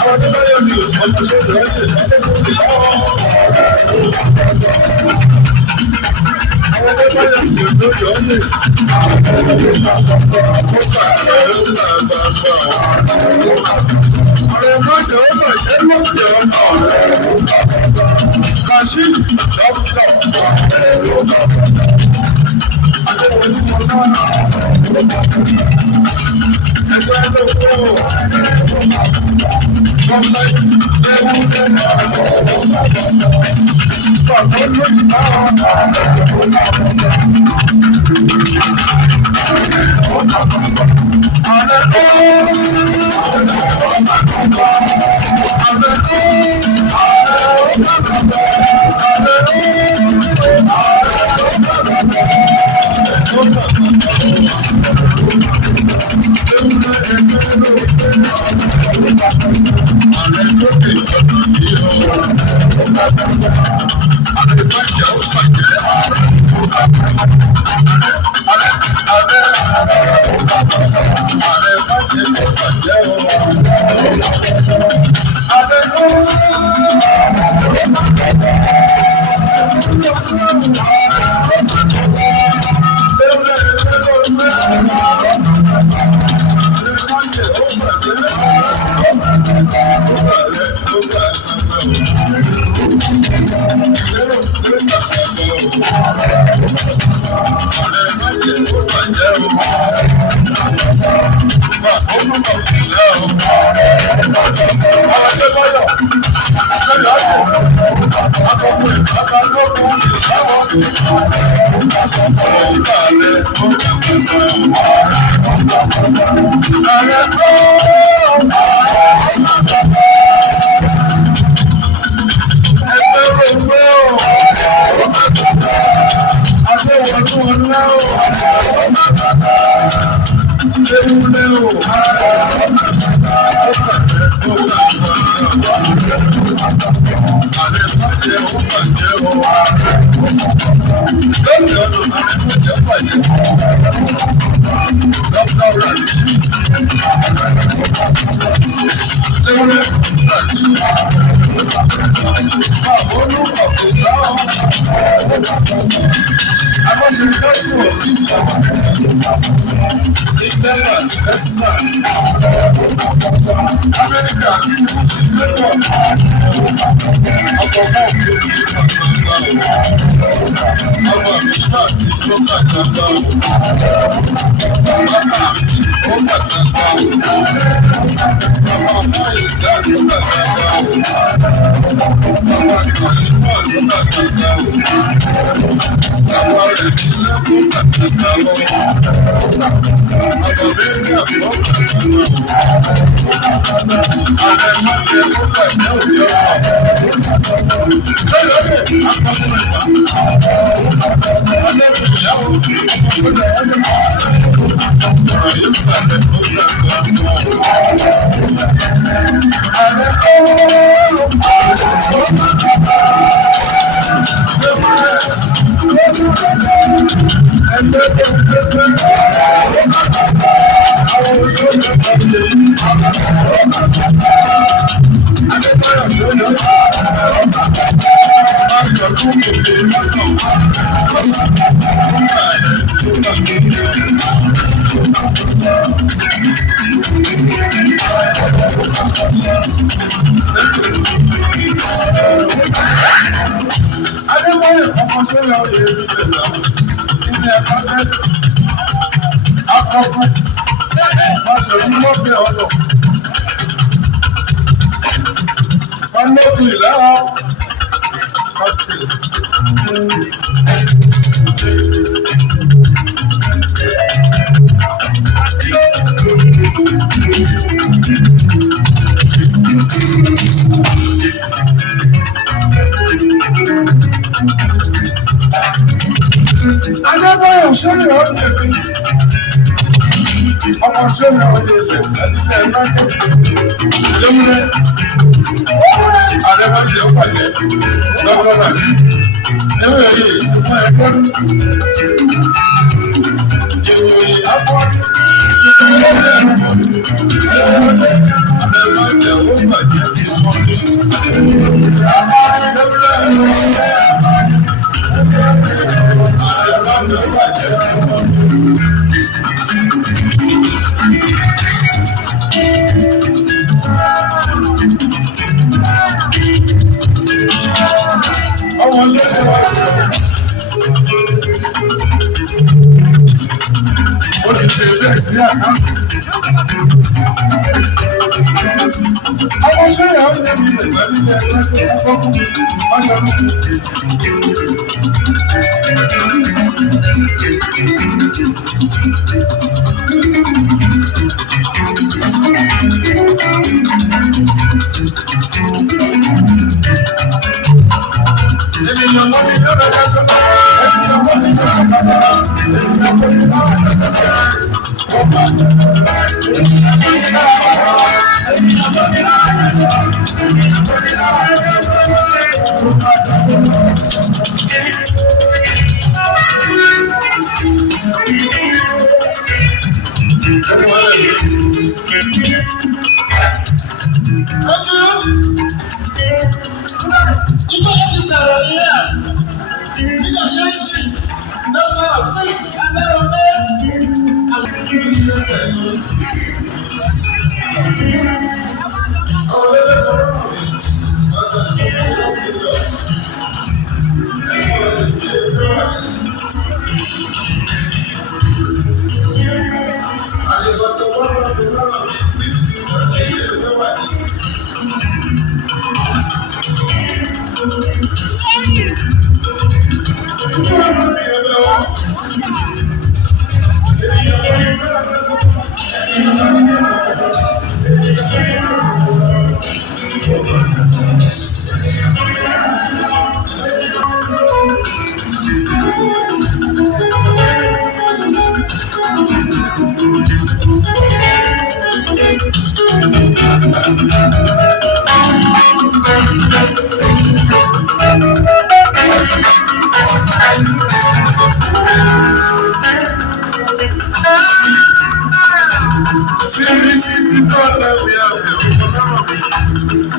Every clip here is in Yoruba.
Àwọn tó bá yọ̀ ní ọmọ ṣe lọ́yẹ̀ lọ́wọ́. Àwọn tó bá yọ̀ ní ọjọ́ yọ̀ọ́yẹ̀. Àwọn tó bá yọ̀ ní ọjọ́ ọ̀rẹ́ mọ́jọ́ ó bàjẹ́ lọ́jọ́ ọmọ Kàṣíìnì lọ́pọ̀. Àjẹ́wọ̀n ní mo náà. Ẹgbẹ́ ló kọ́. Bàbá ló ń bá máa jẹ́ ó bàjẹ́ tí wọ́n ní. Ààrẹ máa jẹ́ ó bàjẹ́ tí wọ́n ní. Ọmọ ṣe é wá sí ó ti ṣe bẹ́ẹ̀ sí àkáǹtì. Ọmọ ṣe é yàrá ìyẹn mi lè pẹ̀lú ẹgbẹ́ máṣọ́nù. Ènìyàn mọ́ ní lọ́dọ̀ ká sọ́kọ̀. Ènìyàn mọ́ ní lọ́dọ̀ ká sọ́kọ̀. Ènìyàn mọ́ ní lọ́dọ̀ ká sọ́kọ̀. Ọba ká sọ́kọ̀. Ènìyàn mọ́ ní lọ́dọ̀ ká sọ́kọ̀. Ènìyàn mọ́ ní lọ́dọ̀ ká sọ́kọ̀. Ènìyàn mọ́ ní lọ́dọ̀ ká sọ́kọ̀.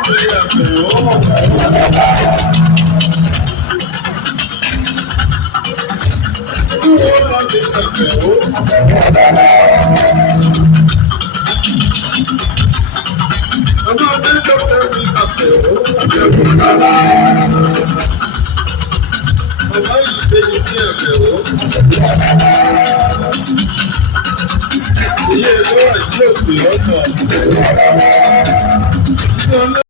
Ọba ká